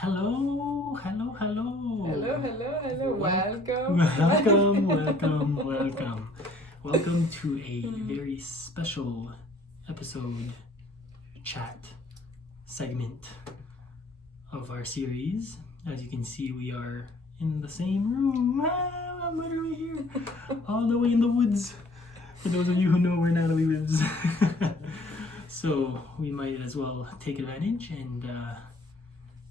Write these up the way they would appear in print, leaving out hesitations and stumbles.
Hello, hello, hello. Hello, hello, hello. Welcome. Welcome. Welcome to a very special episode chat segment of our series. As you can see, we are in the same room. I'm literally here, all the way in the woods. For those of you who know where Natalie lives. So we might as well take advantage and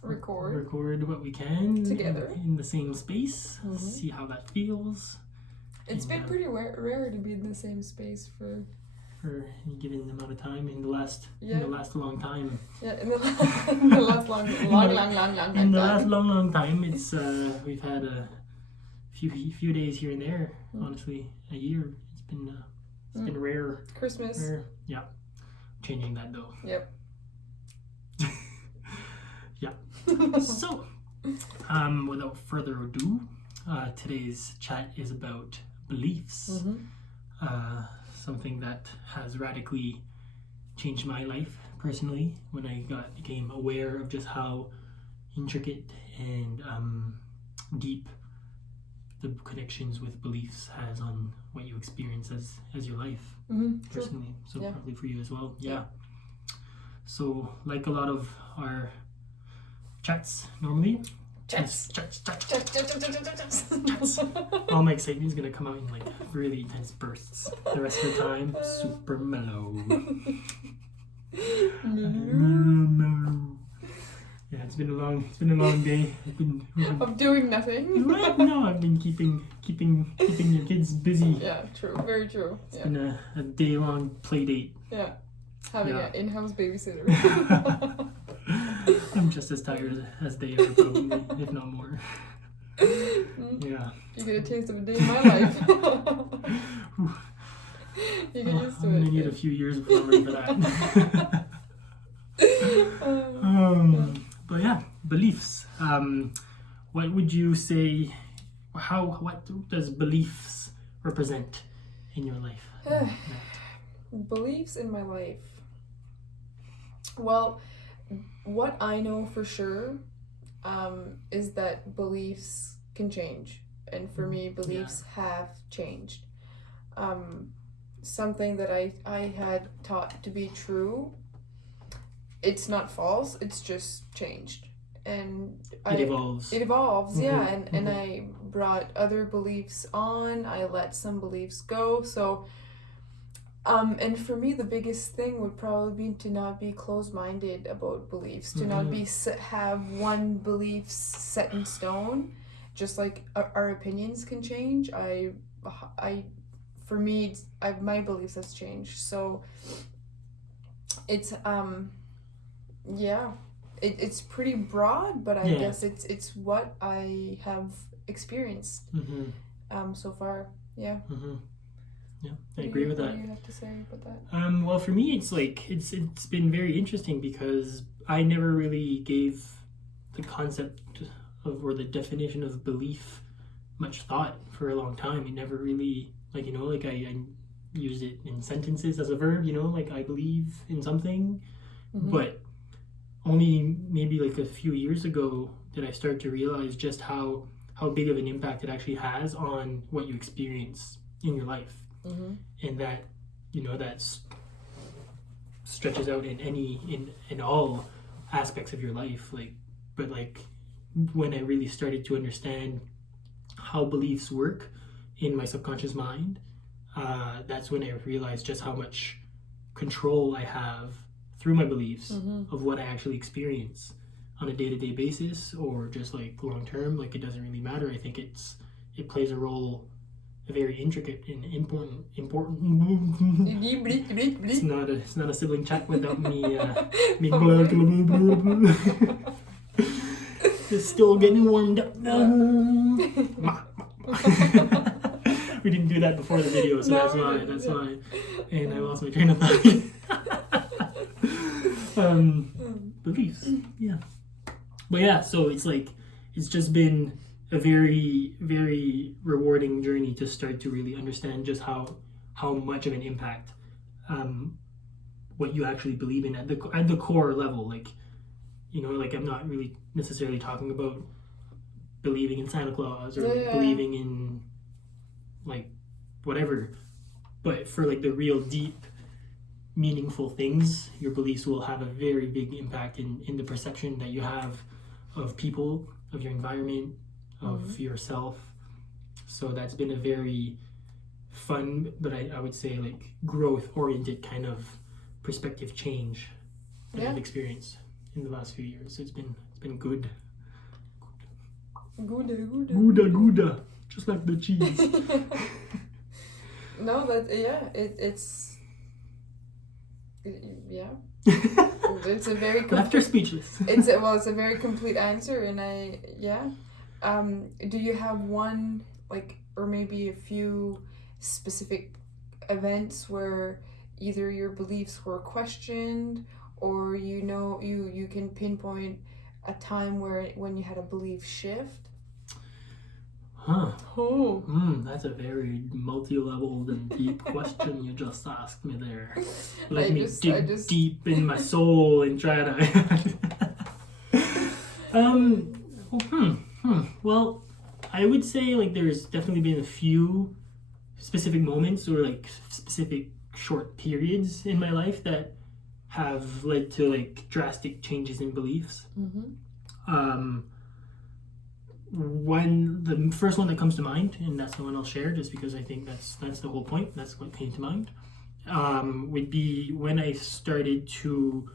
record what we can together in the same space. See how that feels. It's been pretty rare to be in the same space for any given amount of time in the last long time. Yeah, in the last long time. It's we've had a few days here and there. Honestly, a year. It's been rare. Christmas. Rare. Yeah, changing that though. Yep. Yeah. So, without further ado, today's chat is about beliefs. Something that has radically changed my life personally when I became aware of just how intricate and deep the connections with beliefs has on what you experience as your life personally. So probably for you as well. Yeah. So like a lot of our chats normally. Chats. All my excitement is gonna come out in like really intense bursts. The rest of the time, super mellow. Yeah, it's been a long day. Of doing nothing. No, I've been keeping your kids busy. Yeah, true. Very true. It's been a day-long play date. Yeah. Having an in-house babysitter. I'm just as tired as they are, probably, if not more. Yeah. You get a taste of a day in my life. You get used to I'm gonna need a few years before I'm ready for that. But yeah, beliefs. What would you say? What does beliefs represent in your life? Beliefs in my life. Well, what I know for sure is that beliefs can change. And for me, beliefs have changed. Something that I had taught to be true, it's not false, it's just changed. And it evolves. It evolves, yeah. And I brought other beliefs on, I let some beliefs go. So and for me, the biggest thing would probably be to not be closed-minded about beliefs, to not be have one belief set in stone. Just like our opinions can change, for me, my beliefs has changed. So it's it's pretty broad, but I guess it's what I have experienced so far. Yeah. Yeah, I agree with that. What do you have to say about that? Well, for me, it's been very interesting because I never really gave the concept of or the definition of belief much thought for a long time. It never really, I used it in sentences as a verb, like I believe in something. But only maybe like a few years ago did I start to realize just how big of an impact it actually has on what you experience in your life. And that that stretches out in all aspects of your life, but when I really started to understand how beliefs work in my subconscious mind, that's when I realized just how much control I have through my beliefs of what I actually experience on a day-to-day basis, or just like long term. It doesn't really matter. I think it plays a role, a very intricate and important. It's not a sibling chat without me It's still getting warmed up. We didn't do that before the video, so that's why. And I lost my train of thought. Beliefs, yeah. But yeah, so it's just been a very, very rewarding journey to start to really understand just how much of an impact, what you actually believe in at the core level. you know, like I'm not really necessarily talking about believing in Santa Claus or Yeah. believing in like whatever, but for like the real deep meaningful things, your beliefs will have a very big impact in the perception that you have of people, of your environment, of yourself. So that's been a very fun, but I would say like growth oriented kind of perspective change that I've experienced in the last few years. So it's been good. Gouda, just like the cheese. No, it's yeah. It's a very left her speechless. It's a very complete answer, and do you have one, like, or maybe a few specific events where either your beliefs were questioned, or you can pinpoint a time when you had a belief shift? Huh. That's a very multi-leveled and deep question you just asked me there. Let me dig deep in my soul and try to... Well, I would say like there's definitely been a few specific moments or like specific short periods in my life that have led to like drastic changes in beliefs. When the first one that comes to mind, and that's the one I'll share just because I think that's the whole point, that's what came to mind, would be when I started to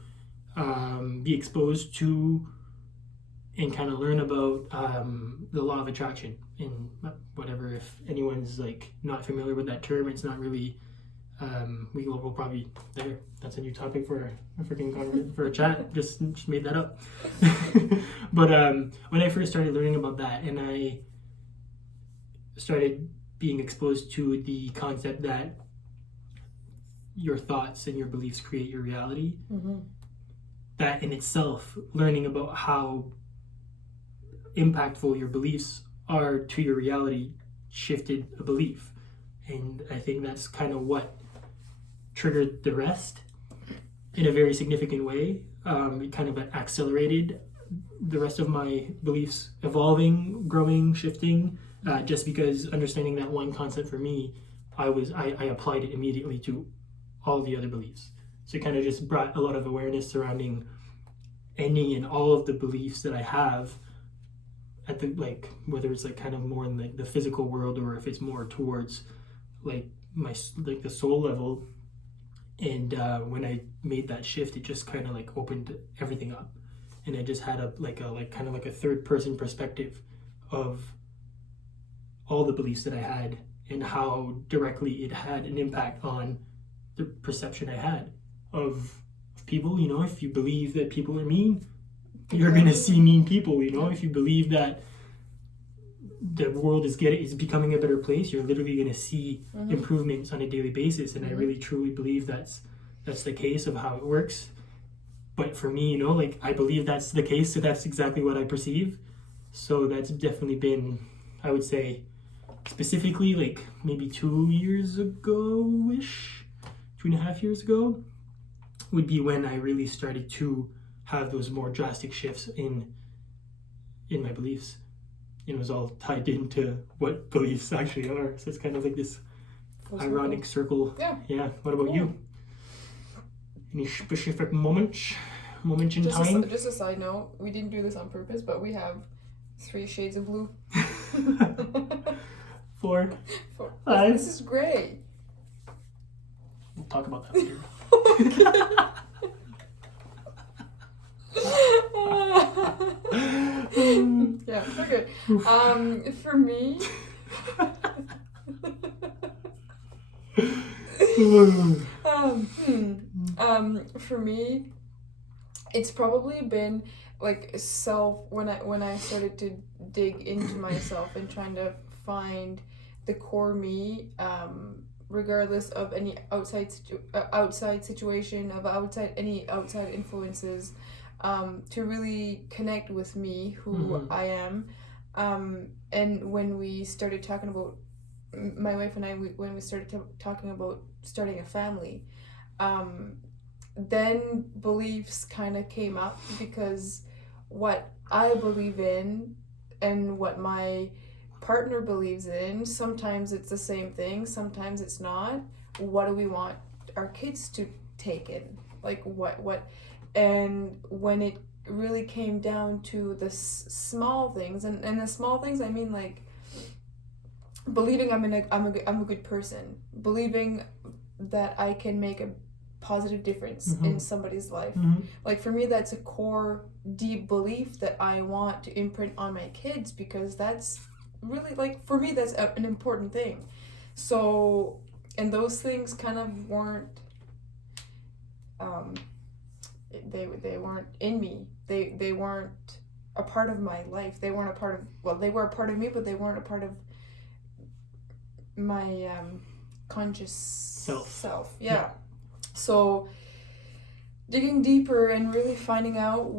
be exposed to and kind of learn about the law of attraction. And whatever, if anyone's like not familiar with that term, it's not really we'll probably there. That's a new topic for a freaking for a chat. Just made that up. But when I first started learning about that, and I started being exposed to the concept that your thoughts and your beliefs create your reality, that in itself, learning about how impactful your beliefs are to your reality shifted a belief. And I think that's kind of what triggered the rest in a very significant way. It kind of accelerated the rest of my beliefs evolving, growing, shifting, just because understanding that one concept for me, I applied it immediately to all the other beliefs. So it kind of just brought a lot of awareness surrounding any and all of the beliefs that I have at the, like, whether it's like kind of more in like the physical world or if it's more towards like my, like the soul level. And when I made that shift, it just kind of like opened everything up, and I just had a kind of like a third person perspective of all the beliefs that I had and how directly it had an impact on the perception I had of people. You know, if you believe that people are mean, you're gonna see mean people. You know, if you believe that the world is becoming a better place, you're literally going to see improvements on a daily basis. And I really truly believe that's the case of how it works. But for me, you know, like I believe that's the case, so that's exactly what I perceive. So that's definitely been, I would say, specifically like maybe 2 years ago-ish, 2.5 years ago, would be when I really started to have those more drastic shifts in my beliefs. It was all tied into what beliefs actually are. So it's kind of like this ironic circle. Yeah. What about you? Any specific moments in time? Just a side note, we didn't do this on purpose, but we have 3 shades of blue. 4. 5. This is great. We'll talk about that later. Yeah, okay. For me, for me, it's probably been like when I started to dig into myself and trying to find the core me, regardless of any outside situation, of any outside influences, to really connect with me, who I am. And when we started talking about, my wife and I, when we started talking about starting a family, then beliefs kind of came up, because what I believe in and what my partner believes in, sometimes it's the same thing, sometimes it's not. What do we want our kids to take in? Like what and when it really came down to the small things, and the small things I mean, like believing I'm a good person, believing that I can make a positive difference in somebody's life. Like for me, that's a core deep belief that I want to imprint on my kids, because that's really, like, for me, that's an important thing. So, and those things kind of weren't they weren't in me. They weren't a part of my life. They weren't a part of, well, they were a part of me, but they weren't a part of my conscious self. Yeah. So digging deeper and really finding out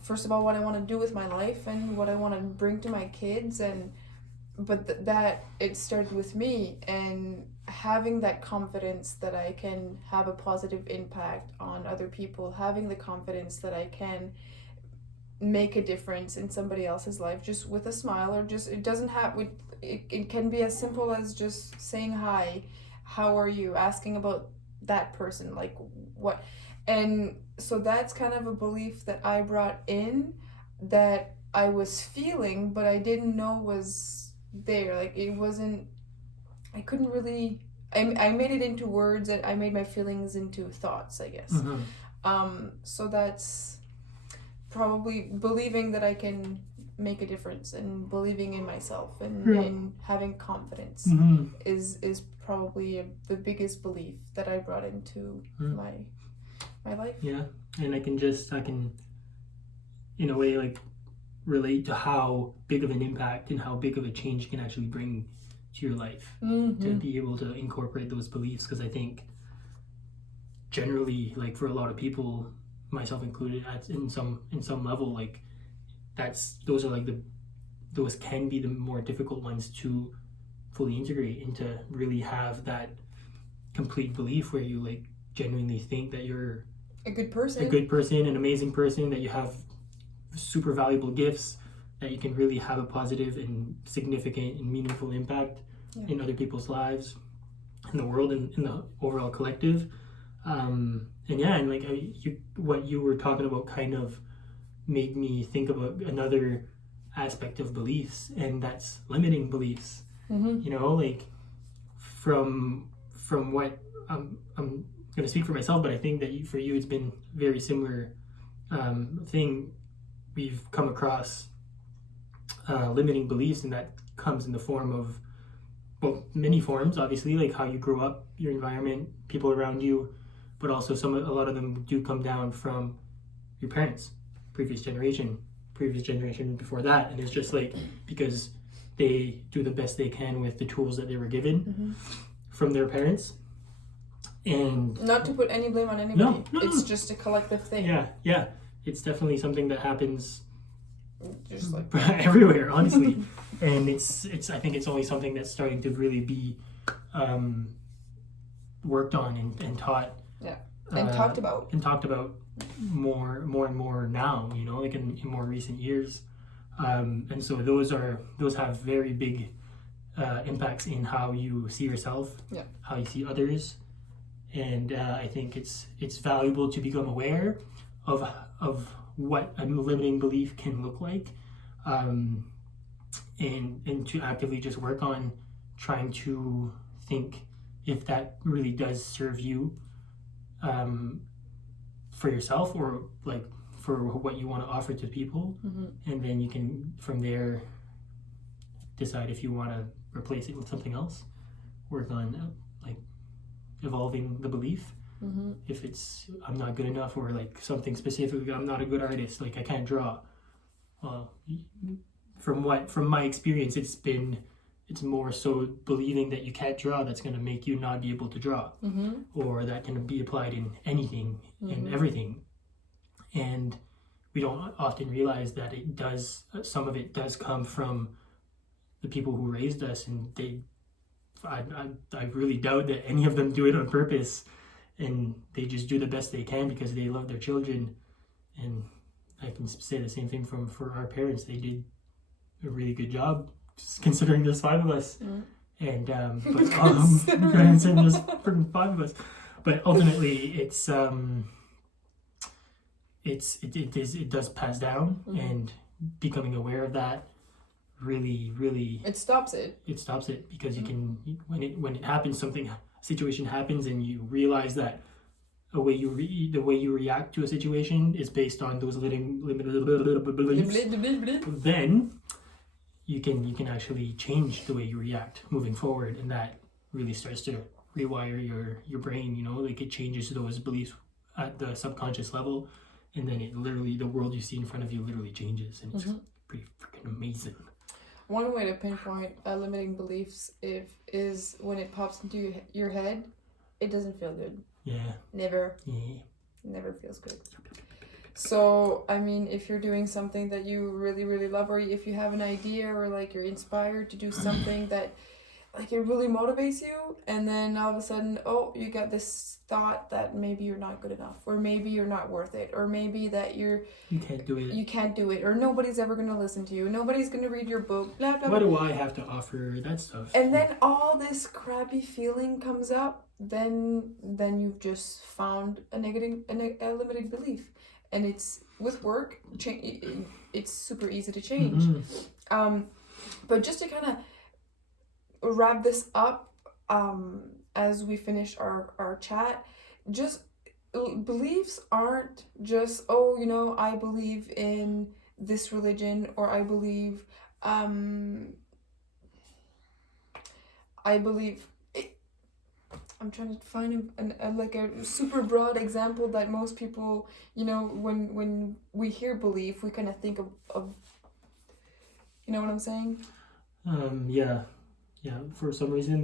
first of all, what I want to do with my life and what I want to bring to my kids, but that it started with me, and having that confidence that I can have a positive impact on other people, having the confidence that I can make a difference in somebody else's life just with a smile, or just, it doesn't have, it can be as simple as just saying hi, how are you, asking about that person, like what. And so that's kind of a belief that I brought in, that I was feeling, but I didn't know was there. Like it wasn't, I couldn't really, I made it into words, and I made my feelings into thoughts, I guess. So that's probably believing that I can make a difference, and believing in myself, and in having confidence is probably the biggest belief that I brought into my life. Yeah, and I can in a way, like, relate to how big of an impact and how big of a change can actually bring to your life, to be able to incorporate those beliefs. Because I think generally, like, for a lot of people, myself included, in some level, like, those can be the more difficult ones to fully integrate, and to really have that complete belief where you, like, genuinely think that you're a good person, an amazing person, that you have super valuable gifts, that you can really have a positive and significant and meaningful impact in other people's lives, in the world, and in the overall collective. And like what you were talking about kind of made me think about another aspect of beliefs, and that's limiting beliefs. You know, like from what I'm going to speak for myself, but I think that for you it's been very similar thing. We've come across limiting beliefs, and that comes in the form of, well, many forms, obviously, like how you grew up, your environment, people around you, but also a lot of them do come down from your parents, previous generation before that, and it's just like, because they do the best they can with the tools that they were given from their parents. And not to put any blame on anybody. It's just a collective thing. Yeah. It's definitely something that happens just like everywhere, honestly. And it's I think it's only something that's starting to really be worked on and taught. Yeah. And talked about. And talked about more and more now, you know, like in more recent years. And so those have very big impacts in how you see yourself, how you see others. And I think it's valuable to become aware of what a limiting belief can look like, and to actively just work on trying to think if that really does serve you, for yourself, or like for what you want to offer to people, and then you can from there decide if you want to replace it with something else, work on like evolving the belief. If it's I'm not good enough, or like something specifically, I'm not a good artist, like I can't draw. Well, from my experience, it's more so believing that you can't draw that's going to make you not be able to draw, or that can be applied in anything and everything. And we don't often realize that some of it does come from the people who raised us, and I really doubt that any of them do it on purpose. and they just do the best they can because they love their children. And I can say the same thing for our parents. They did a really good job, just considering there's 5 of us. And considering there's 5 of us. But ultimately, it does pass down, and becoming aware of that really it stops it. It stops it, because you can, when it happens, situation happens, and you realize that the way you react to a situation is based on those limited beliefs. Then you can actually change the way you react moving forward, and that really starts to rewire your brain. Like, it changes those beliefs at the subconscious level, and then the world you see in front of you literally changes, and it's pretty freaking amazing. One way to pinpoint limiting beliefs is when it pops into your head, it doesn't feel good. Yeah. Never. Yeah. Never feels good. So, I mean, if you're doing something that you really, really love, or if you have an idea, or like you're inspired to do something that like it really motivates you, and then all of a sudden, you got this thought that maybe you're not good enough, or maybe you're not worth it, or maybe that you can't do it, or nobody's ever going to listen to you, nobody's going to read your book, blah, blah, blah. What do I have to offer? That stuff. And then all this crappy feeling comes up, then you've just found a limiting belief. And it's with work, it's super easy to change. But just to kind of wrap this up, as we finish our chat, just beliefs aren't just I believe in this religion, or I believe I'm trying to find a super broad example that most people, when we hear belief, we kind of think of you know what I'm saying? Yeah. For some reason,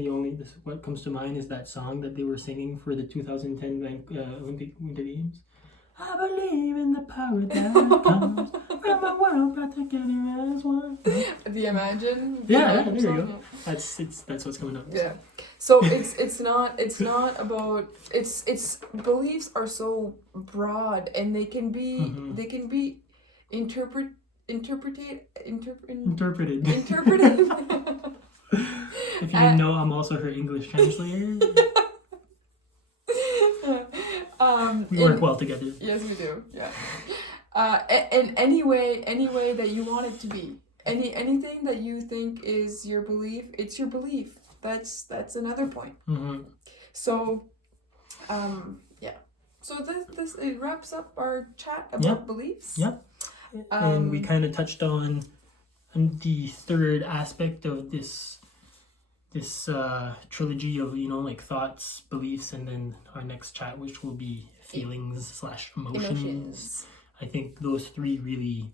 what comes to mind is that song that they were singing for the 2010 Olympic Winter Games. I believe in the power that comes from a world brought together as one. The Imagine. Yeah, there you go. That's what's coming up. Yeah. So it's not about it's beliefs are so broad, and they can be interpreted. If you didn't know, I'm also her English translator. We work well together. Yes, we do. Yeah. And any way that you want it to be, anything that you think is your belief, it's your belief. That's another point. So, yeah. So this it wraps up our chat about beliefs. Yep. And we kind of touched on the third aspect of this trilogy of like thoughts, beliefs, and then our next chat, which will be feelings/emotions. I think those 3 really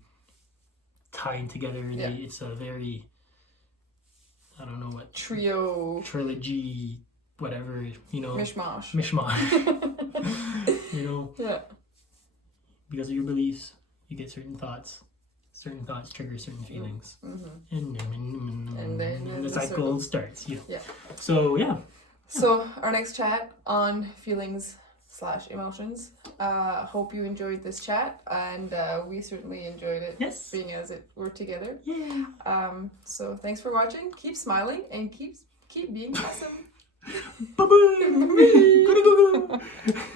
tie in together. Yeah. It's a very, I don't know what trilogy, whatever, mishmash. Yeah. Because of your beliefs, you get certain thoughts. Certain thoughts trigger certain feelings, and then the cycle starts. Yeah. So yeah. So our next chat on feelings/emotions. Hope you enjoyed this chat, and we certainly enjoyed it. Yes. Being as we're together. Yeah. So thanks for watching. Keep smiling and keep being awesome. Bye bye.